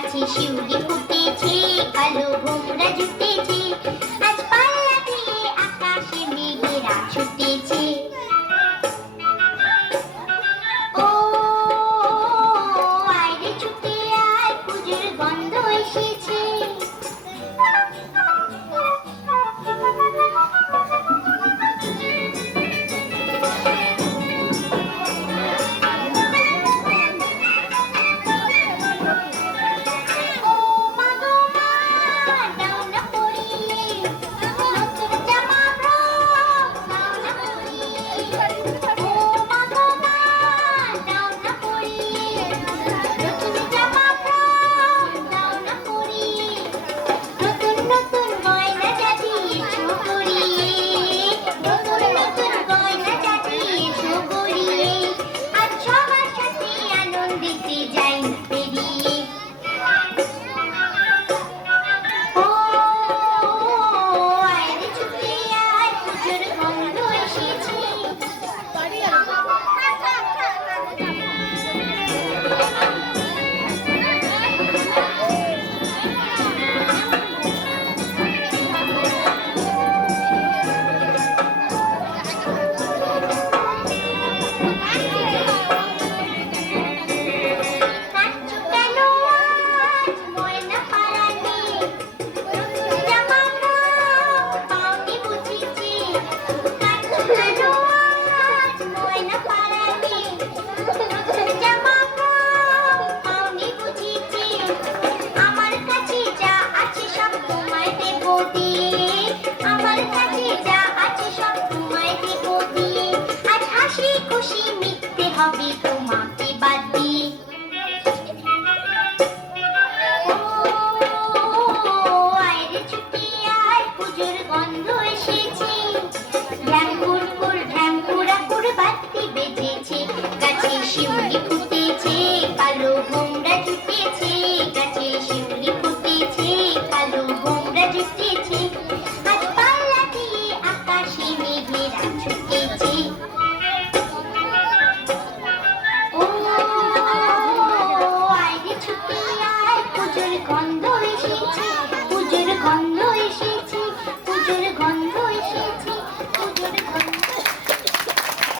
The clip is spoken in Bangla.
গাছে শিউলি ফুটেছে, কালো ভোমরা জুটেছে, আজ পাল্লা দিয়ে আকাশে মেঘেরা ছুটেছে। ও আয়রে ছুটে আয়, পুজোর গন্ধ এসেছে। হবে তোমাকে বাদ দিয়ে। আয়রে ছুটে আয়, পুজোর গন্ধ এসেছে। ঢ্যাঙ্কুর কুর ঢ্যাঙ্কুরা কুর বাতি বেজেছে, গাছে শিউলি ফুটেছে, কালো ভোমরা জুটেছে, গাছে শিউলি ফুটেছে, কালো ভোমরা জুটেছে, আজ পাল্লা দিয়ে আকাশে মেঘেরা